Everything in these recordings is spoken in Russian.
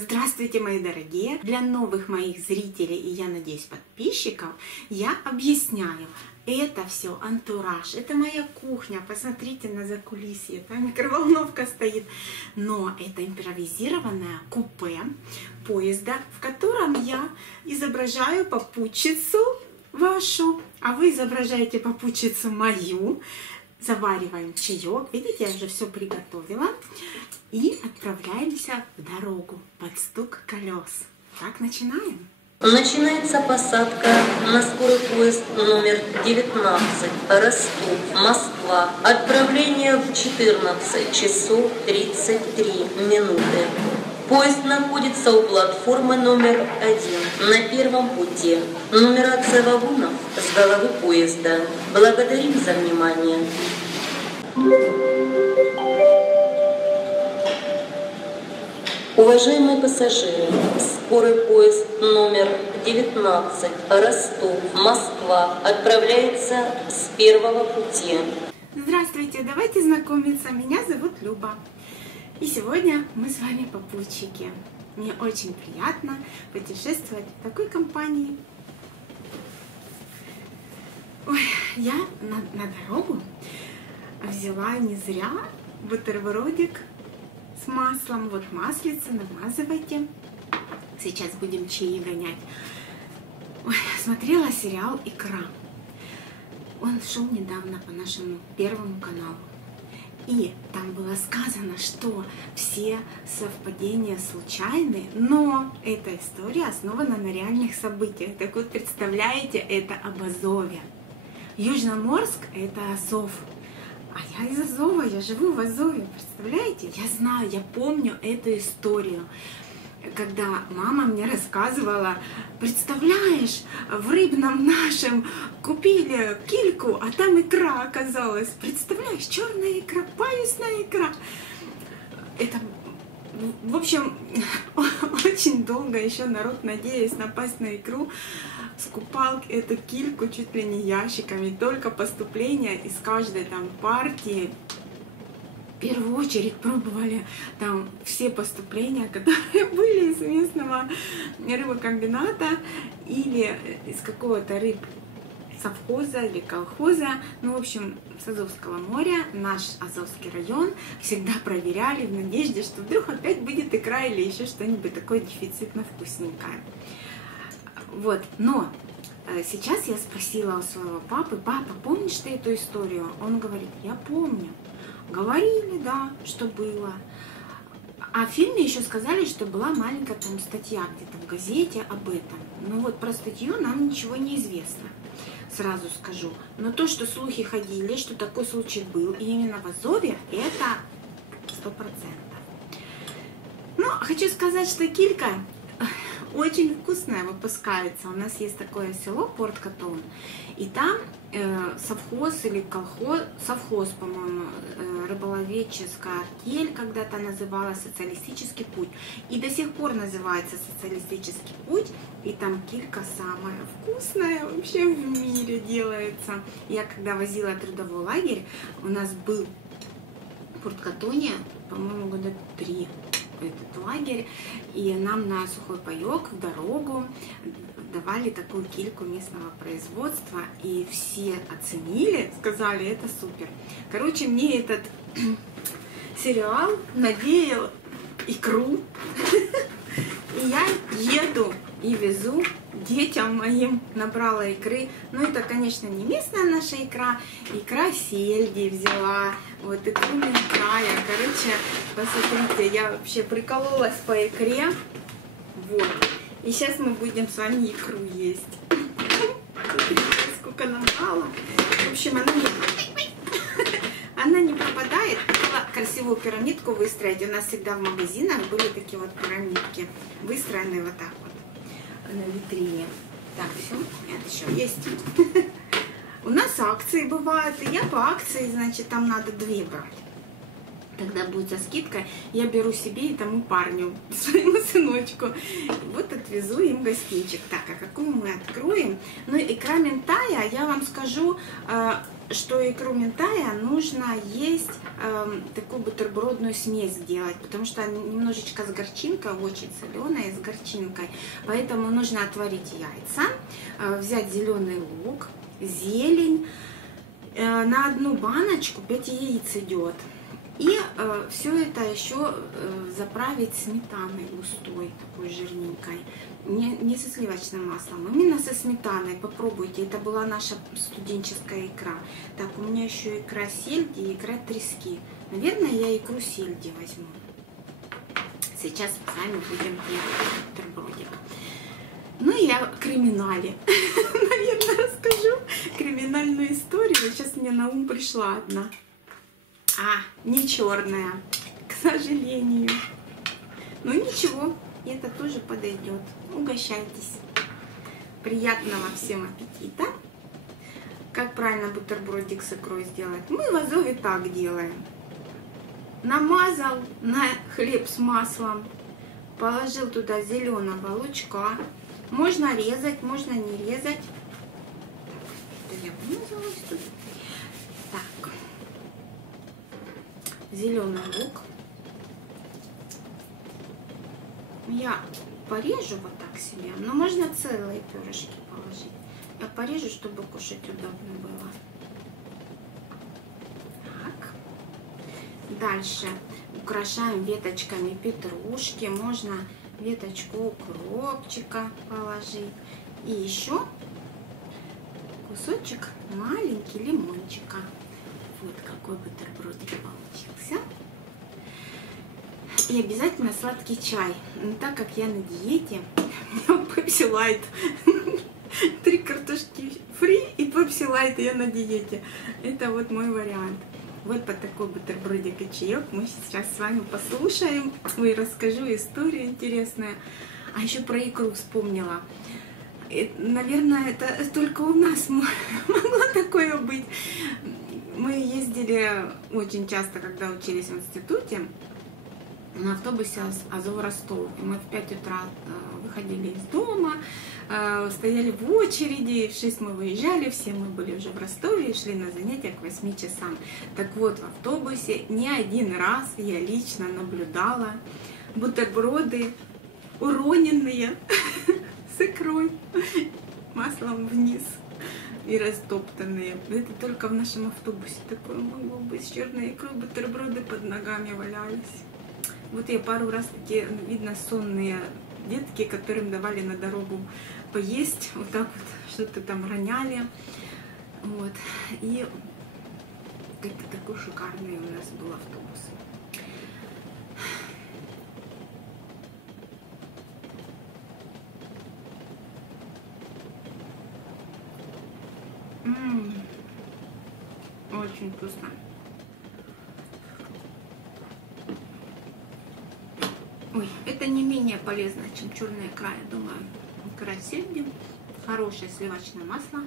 Здравствуйте, мои дорогие! Для новых моих зрителей и, я надеюсь, подписчиков я объясняю. Это все антураж, это моя кухня, посмотрите на закулисье, там микроволновка стоит. Но это импровизированное купе поезда, в котором я изображаю попутчицу вашу, а вы изображаете попутчицу мою. Завариваем чаек, видите, я уже все приготовила. И отправляемся в дорогу под стук колес. Так, начинаем. Начинается посадка на скорый поезд номер 19, Ростов, Москва. Отправление в 14 часов 33 минуты. Поезд находится у платформы номер 1 на первом пути. Нумерация вагонов с головы поезда. Благодарим за внимание. Уважаемые пассажиры, скорый поезд номер 19, Ростов, Москва, отправляется с первого пути. Здравствуйте, давайте знакомиться. Меня зовут Люба. И сегодня мы с вами попутчики. Мне очень приятно путешествовать в такой компании. Ой, я на дорогу взяла не зря бутербродик с маслом. Вот маслица, намазывайте. Сейчас будем чаи гонять. Ой, смотрела сериал «Икра». Он шел недавно по нашему Первому каналу. И там было сказано, что все совпадения случайны, но эта история основана на реальных событиях. Так вот, представляете, это об Азове. Южноморск — это Азов. А я из Азова, я живу в Азове, представляете? Я знаю, я помню эту историю, когда мама мне рассказывала: представляешь, в рыбном нашем купили кильку, а там икра оказалась. Представляешь, черная икра, паюсная икра. Это, в общем, очень долго еще народ, надеясь напасть на икру, скупал эту кильку чуть ли не ящиками. Только поступления из каждой там партии в первую очередь пробовали там все поступления, которые были из местного рыбокомбината или из какого-то совхоза или колхоза. Ну, в общем, с Азовского моря, наш Азовский район всегда проверяли в надежде, что вдруг опять будет икра или еще что-нибудь такое дефицитно вкусненькое. Вот, но сейчас я спросила у своего папы: папа, помнишь ты эту историю? Он говорит: я помню. Говорили, да, что было. А в фильме еще сказали, что была маленькая там статья где-то в газете об этом. Ну вот про статью нам ничего не известно, сразу скажу. Но то, что слухи ходили, что такой случай был, и именно в Азове, это 100%. Ну, хочу сказать, что килька очень вкусная выпускается. У нас есть такое село Порт-Катон, и там совхоз или колхоз, совхоз, по-моему, рыболовеческая артель когда-то называлась, «Социалистический путь». И до сих пор называется «Социалистический путь». И там килька самая вкусная вообще в мире делается. Я когда возила трудовой лагерь, у нас был в Порт-Катоне, по-моему, года 3 этот лагерь, и нам на сухой паёк в дорогу давали такую кильку местного производства, и все оценили, сказали: это супер. Короче, мне этот сериал навеял икру, и я еду и везу детям моим, набрала икры. Ну, это, конечно, не местная наша икра, икра сельди взяла, вот икру минкая. Короче, посмотрите, я вообще прикололась по икре. Вот. И сейчас мы будем с вами икру есть. Смотрите, сколько набрала. В общем, она не пропадает. Хотела красивую пирамидку выстроить. У нас всегда в магазинах были такие вот пирамидки, выстроенные вот так вот на витрине. Так, все, нет, еще есть. У нас акции бывают, и я по акции, значит, там надо 2 брать. Тогда будет со скидкой. Я беру себе и тому парню, своему сыну сыночку. Вот отвезу им гостинчик. Так, а какую мы откроем? Ну, икра минтая, я вам скажу, что икру минтая нужно есть такую бутербродную смесь сделать, потому что она немножечко с горчинкой, очень соленая, с горчинкой. Поэтому нужно отварить яйца, взять зеленый лук, зелень. На одну баночку 5 яиц идет. И все это еще заправить сметаной густой, такой жирненькой, не со сливочным маслом, именно со сметаной. Попробуйте, это была наша студенческая икра. Так, у меня еще икра сельди и икра трески. Наверное, я икру сельди возьму. Сейчас с вами будем делать бутербродик. Ну и я о криминале, наверное, расскажу криминальную историю. Сейчас мне на ум пришла одна. Не черная, к сожалению. Ну ничего, это тоже подойдет. Угощайтесь. Приятного всем аппетита. Как правильно бутербродик с икрой сделать? Мы в Азове так делаем. Намазал на хлеб с маслом, положил туда зеленого лучка. Можно резать, можно не резать. Я вымазалась тут. Так. Зеленый лук. Я порежу вот так себе, но можно целые перышки положить. Я порежу, чтобы кушать удобно было. Так. Дальше украшаем веточками петрушки. Можно веточку укропчика положить. И еще кусочек маленький лимончика. Вот какой бутербродик получился. И обязательно сладкий чай. Но так как я на диете, у меня Pepsi Light. 3 картошки фри и Pepsi Light, я на диете. Это вот мой вариант. Вот по такой бутербродик и чаек мы сейчас с вами послушаем. Ой, расскажу историю интересную. А еще про икру вспомнила. Наверное, это только у нас могло такое быть. Мы ездили очень часто, когда учились в институте, на автобусе Азов-Ростов. Мы в 5 утра выходили из дома, стояли в очереди, в 6 мы выезжали, все мы были уже в Ростове и шли на занятия к 8 часам. Так вот, в автобусе не один раз я лично наблюдала бутерброды уроненные с икрой, маслом вниз и растоптанные. Это только в нашем автобусе такое могло быть. С черной икрой бутерброды под ногами валялись. Вот я пару раз такие, видно, сонные детки, которым давали на дорогу поесть, вот так вот что-то там роняли. Вот. И это такой шикарный у нас был автобус. Очень вкусно. Ой, это не менее полезно, чем черная икра, я думаю. Икра сельди, хорошее сливочное масло.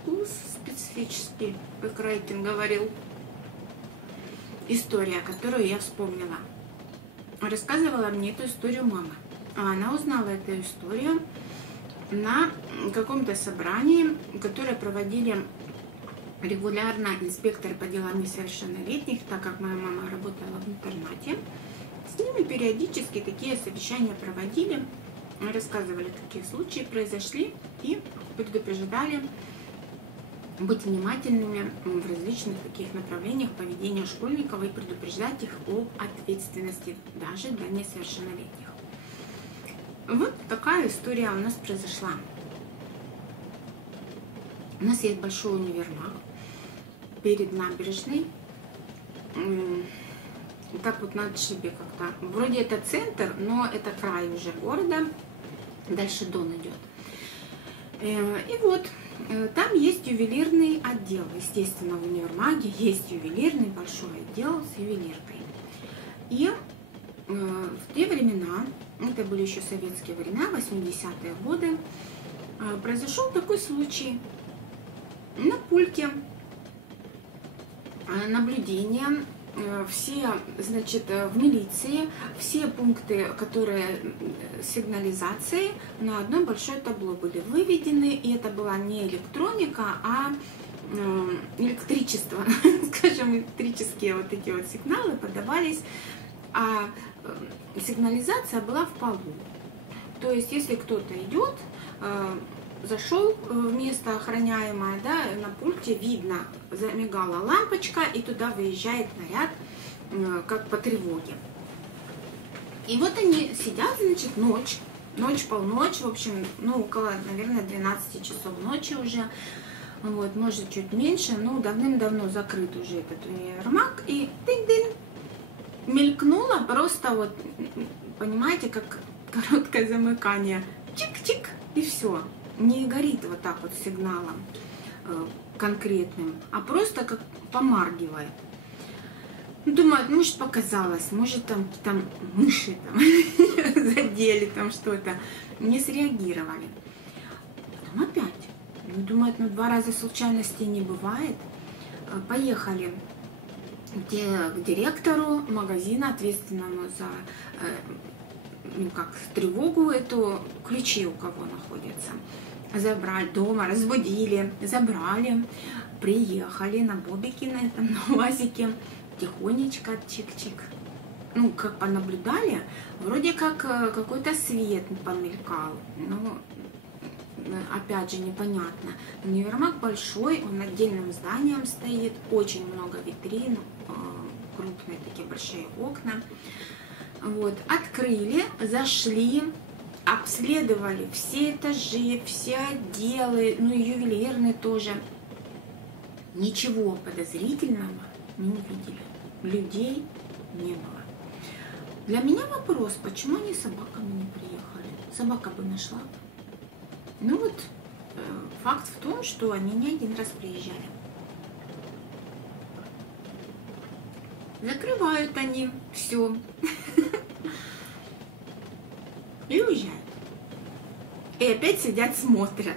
Вкус специфический, как Райтин говорил. История, которую я вспомнила. Рассказывала мне эту историю мама. А она узнала эту историю на каком-то собрании, которое проводили регулярно инспекторы по делам несовершеннолетних, так как моя мама работала в интернате. С ними периодически такие совещания проводили, рассказывали, какие случаи произошли и предупреждали быть внимательными в различных таких направлениях поведения школьников и предупреждать их об ответственности даже для несовершеннолетних. Вот такая история у нас произошла. У нас есть большой универмаг перед набережной. Так вот на отшибе как-то. Вроде это центр, но это край уже города. Дальше Дон идет. И вот там есть ювелирный отдел. Естественно, в универмаге есть ювелирный большой отдел с ювелиркой. И в те времена, это были еще советские времена, 80-е годы, произошел такой случай. На пульте наблюдения все, значит, в милиции, все пункты, которые сигнализации на одно большое табло были выведены, и это была не электроника, а электричество, скажем, электрические вот эти вот сигналы подавались, а сигнализация была в полу. То есть, если кто-то идет, зашел в место охраняемое, да, на пульте видно, замигала лампочка, и туда выезжает наряд, как по тревоге. И вот они сидят, значит, ночь, полночь, в общем, ну, около, наверное, 12 часов ночи уже, вот, может, чуть меньше, ну, давным-давно закрыт уже этот универмаг, и тынь-дынь, мелькнуло просто вот, понимаете, как короткое замыкание, чик-чик, и все. Не горит вот так вот сигналом конкретным, а просто как помаргивает. Думаю, может, показалось, может, там мыши там задели, там что-то, не среагировали. Потом опять. Думаю, 2 раза случайностей не бывает. Поехали к директору магазина, ответственному за тревогу эту, ключи у кого находятся. Забрали дома, разбудили, забрали, приехали на бобике, на этом, на УАЗике, тихонечко, чик-чик. Ну, как понаблюдали, вроде как какой-то свет помелькал, но опять же непонятно. Универмаг большой, он отдельным зданием стоит, очень много витрин, крупные такие большие окна. Вот, открыли, зашли, обследовали все этажи, все отделы, ну и ювелирные тоже. Ничего подозрительного не увидели. Людей не было. Для меня вопрос, почему они с собаками не приехали? Собака бы нашла. Ну вот, факт в том, что они не один раз приезжали. Закрывают они все и уезжают. И опять сидят, смотрят.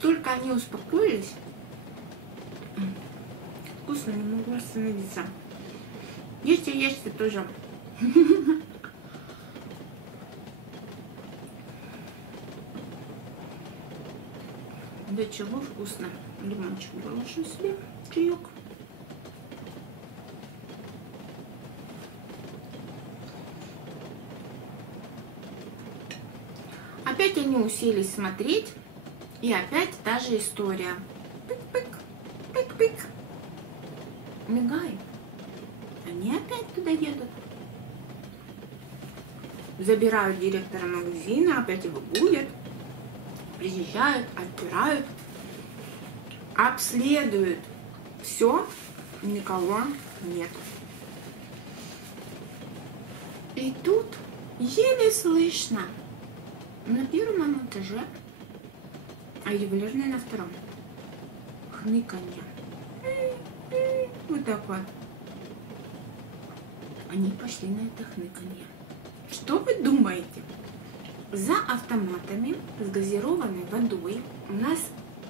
Только они успокоились, вкусно, не могу остановиться. Ешьте, ешьте тоже. Да чего вкусно. Лимончик положу себе, чаек. Опять они уселись смотреть, и опять та же история. Пик-пик, пик-пик. Мигай. Они опять туда едут. Забирают директора магазина, опять его будят. Приезжают, отбирают, обследуют. Все, никого нет. И тут еле слышно на 1-м этаже, а ювелирная на 2-м. Хныканье. Вот так вот. Они пошли на это хныканье. Что вы думаете? За автоматами с газированной водой у нас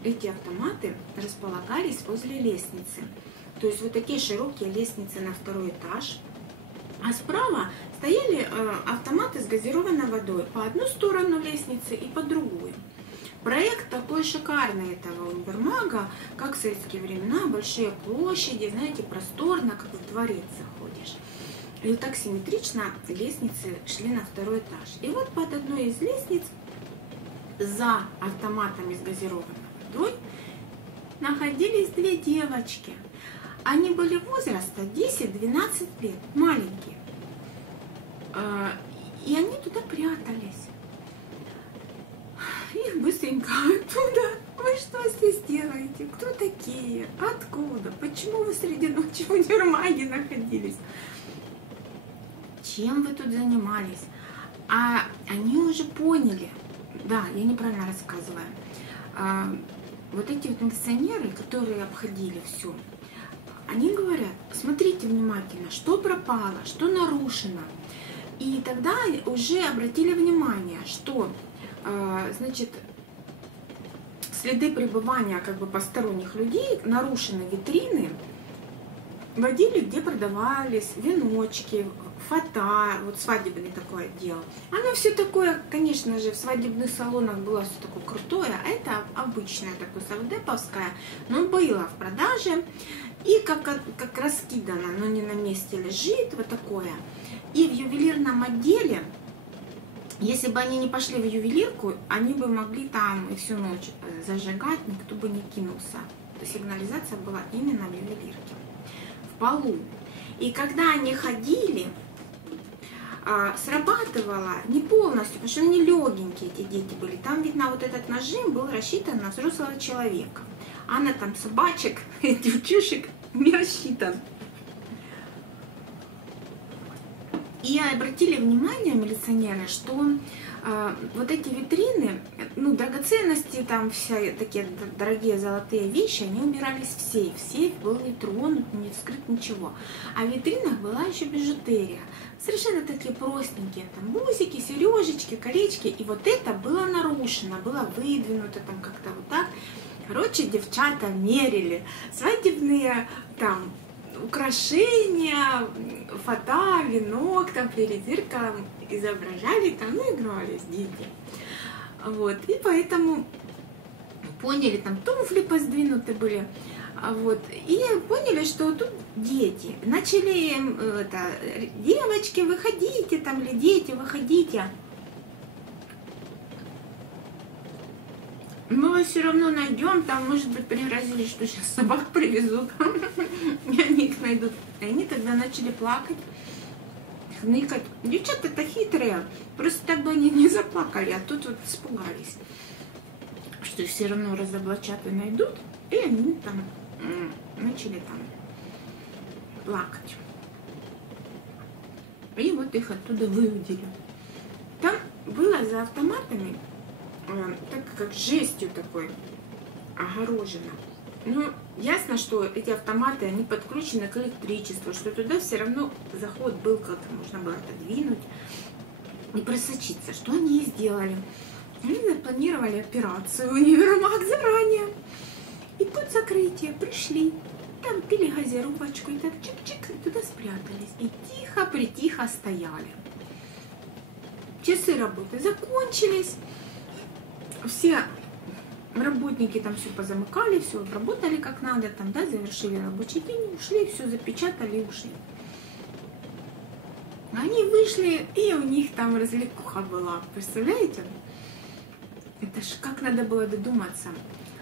эти автоматы располагались возле лестницы. То есть вот такие широкие лестницы на 2-й этаж. А справа стояли автоматы с газированной водой по одну сторону лестницы и по другую. Проект такой шикарный этого универмага, как в советские времена, большие площади, знаете, просторно, как в дворец заходишь. И вот так симметрично лестницы шли на 2-й этаж. И вот под одной из лестниц за автоматами с газированной водой находились 2 девочки. Они были возраста 10-12 лет, маленькие. И они туда прятались. Их быстренько оттуда. Вы что здесь делаете? Кто такие? Откуда? Почему вы среди ночи в универмаге находились? Чем вы тут занимались? А они уже поняли. Да, я неправильно рассказываю. Вот эти вот милиционеры, которые обходили все, они говорят, смотрите внимательно, что пропало, что нарушено. И тогда уже обратили внимание, что, значит, следы пребывания как бы посторонних людей, нарушены витрины, водили, где продавались веночки, фата, вот свадебный такой отдел. Оно все такое, конечно же, в свадебных салонах было все такое крутое, а это обычное такое савдеповское, но было в продаже. И как раскидано, но не на месте лежит, вот такое. И в ювелирном отделе, если бы они не пошли в ювелирку, они бы могли там и всю ночь зажигать, никто бы не кинулся. Сигнализация была именно в ювелирке, в полу. И когда они ходили, срабатывало не полностью, потому что они легенькие, эти дети были. Там, видно, вот этот нажим был рассчитан на взрослого человека. А на там собачек, девчушек не рассчитан. И обратили внимание милиционеры, что вот эти витрины, ну, драгоценности, там все такие дорогие золотые вещи, они убирались в сейф. Сейф был не тронут, не вскрыт, ничего. А в витринах была еще бижутерия. Совершенно такие простенькие, там бусики, сережечки, колечки. И вот это было нарушено, было выдвинуто там как-то вот так. Короче, девчата мерили свадебные там украшения, фата, венок, там перед зеркалом изображали, там, ну, игрались дети. Вот, и поэтому поняли, там туфли поздвинуты были, вот, и поняли, что тут дети. Начали, девочки, выходите, там, или дети, выходите. Мы вас все равно найдем, там, может быть, пригрозили, что сейчас собак привезут, и они их найдут. И они тогда начали плакать, хныкать. Девчата-то хитрые, просто так бы они не заплакали, а тут вот испугались, что их все равно разоблачат и найдут, и они там начали там плакать. И вот их оттуда выудили. Там было за автоматами, так как жестью такой огорожено. Ну, ясно, что эти автоматы, они подключены к электричеству, что туда все равно заход был, как-то можно было отодвинуть и просочиться. Что они и сделали? Они запланировали операцию универмаг заранее. И под закрытие пришли, там пили газировочку, и так чик-чик, и туда спрятались. И тихо-притихо стояли. Часы работы закончились. Все работники там все позамыкали, все отработали как надо, там, да, завершили рабочий день, ушли, все запечатали и ушли. Они вышли, и у них там развлекуха была, представляете? Это ж как надо было додуматься.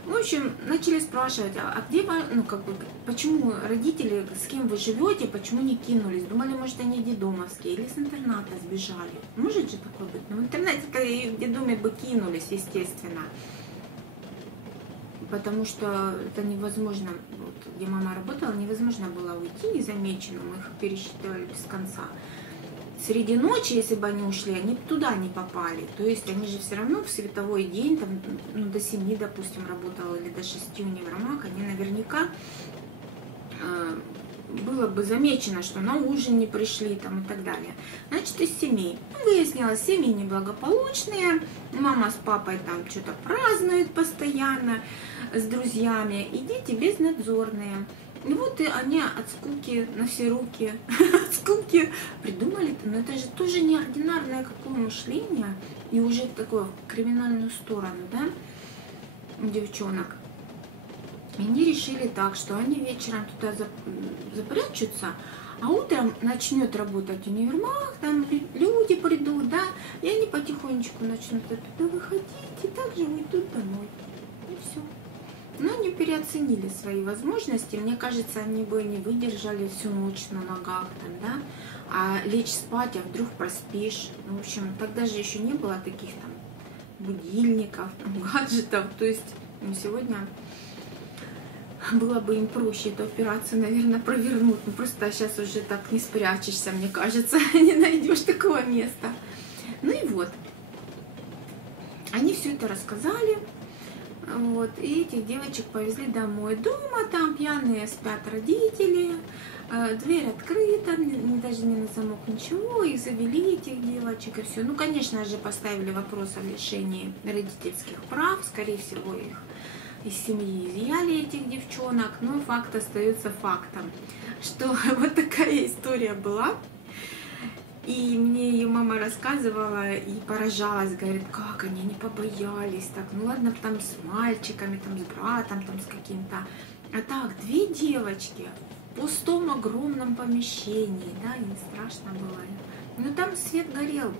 В общем, начали спрашивать, а где, ну, как бы, почему родители, с кем вы живете, почему не кинулись? Думали, может, они детдомовские или с интерната сбежали. Может же такое быть? Но в интернете-то и в детдоме бы кинулись, естественно. Потому что это невозможно, вот, где мама работала, невозможно было уйти незамеченным, их пересчитывали без конца. Среди ночи, если бы они ушли, они туда не попали. То есть они же все равно в световой день, там, ну, до 7, допустим, работала, или до 6 универмаг, они наверняка было бы замечено, что на ужин не пришли, там, и так далее. Значит, из семей. Выяснилось, семьи неблагополучные, мама с папой там что-то празднуют постоянно с друзьями, и дети безнадзорные. И вот и они от скуки на все руки, от скуки придумали-то, но это же тоже неординарное какое мышление, и уже такое в криминальную сторону, да, у девчонок. И они решили так, что они вечером туда запрячутся, а утром начнет работать универмаг, там люди придут, да, и они потихонечку начнут оттуда выходить, и также уйдут домой, и все. Но они переоценили свои возможности. Мне кажется, они бы не выдержали всю ночь на ногах, там, да? А лечь спать, а вдруг проспишь. В общем, тогда же еще не было таких там будильников, там, гаджетов. То есть сегодня было бы им проще эту операцию, наверное, провернуть. Ну просто сейчас уже так не спрячешься, мне кажется, не найдешь такого места. Ну и вот. Они все это рассказали. Вот, и этих девочек повезли домой. Дома там пьяные спят родители, дверь открыта, даже не на замок, ничего. Их завели, этих девочек, и все. Ну, конечно же, поставили вопрос о лишении родительских прав. Скорее всего, их из семьи изъяли этих девчонок, но факт остается фактом, что вот такая история была. И мне ее мама рассказывала и поражалась, говорит, как они не побоялись, так, ну ладно, там с мальчиками, там с братом, там с каким-то, а так, 2 девочки в пустом огромном помещении, да, и не страшно было. Но там свет горел.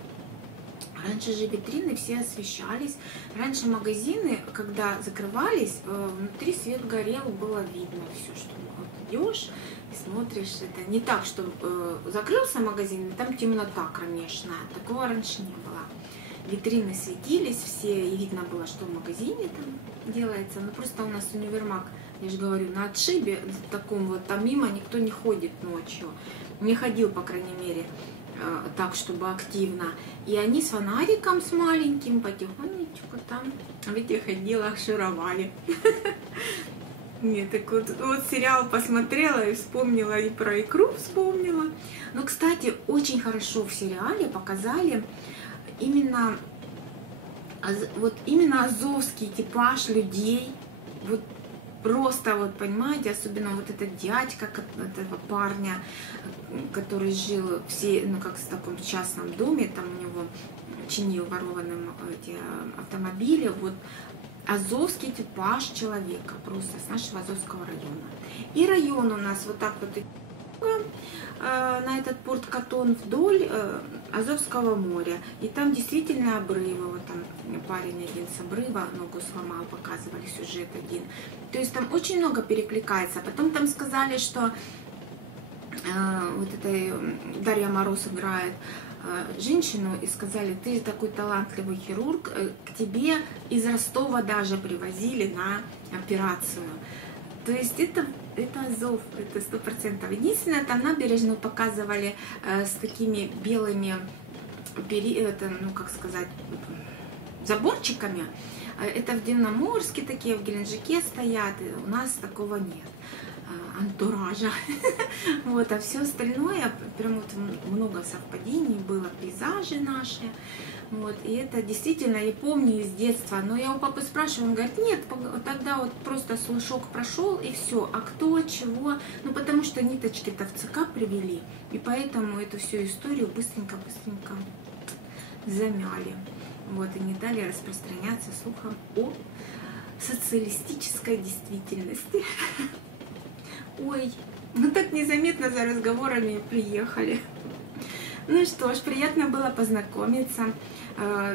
Раньше же витрины все освещались. Раньше магазины, когда закрывались, внутри свет горел, было видно все, что вот идешь и смотришь. Это не так, что закрылся магазин, и там темнота кромешная. Такого раньше не было. Витрины светились все, и видно было, что в магазине там делается. Но просто у нас универмаг, я же говорю, на отшибе таком вот, там мимо никто не ходит ночью. Не ходил, по крайней мере, так, чтобы активно. И они с фонариком, с маленьким, потихонечку там в этих отделах шуровали. Нет, так вот сериал посмотрела и вспомнила, и про икру вспомнила. Но, кстати, очень хорошо в сериале показали именно азовский типаж людей. Вот просто, вот понимаете, особенно вот этот дядька этого парня, который жил ну как в таком частном доме, там у него чинил ворованным эти автомобили, вот азовский типаж человека, просто с нашего Азовского района. И район у нас вот так вот на этот порт Катон вдоль Азовского моря. И там действительно обрывы. Вот там парень один с обрыва ногу сломал, показывали сюжет один. То есть там очень много перекликается. Потом там сказали, что вот эта Дарья Мороз играет женщину, и сказали, ты такой талантливый хирург, к тебе из Ростова даже привозили на операцию. То есть это Азов, это 100%. Единственное, там набережную показывали с такими белыми, ну как сказать, заборчиками. Это в Дивноморске такие, в Геленджике стоят, у нас такого нет антуража. Вот, а все остальное, прям вот много совпадений было, пейзажи наши. Вот, и это действительно, я помню из детства, но я у папы спрашиваю, он говорит, нет, тогда вот просто слушок прошел и все, а кто, чего, ну потому что ниточки-то в ЦК привели, и поэтому эту всю историю быстренько замяли, вот, и не дали распространяться слухам о социалистической действительности. Ой, мы так незаметно за разговорами приехали. Ну что ж, приятно было познакомиться.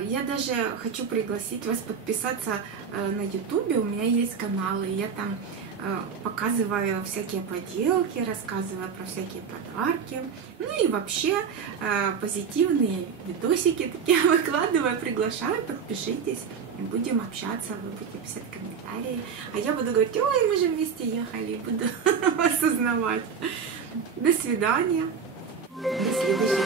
Я даже хочу пригласить вас подписаться на YouTube. У меня есть каналы, я там показываю всякие поделки, рассказываю про всякие подарки. Ну и вообще позитивные видосики такие выкладываю, приглашаю, подпишитесь. Будем общаться, вы будете писать комментарии. А я буду говорить, ой, мы же вместе ехали, буду вас узнавать. До свидания. До следующего.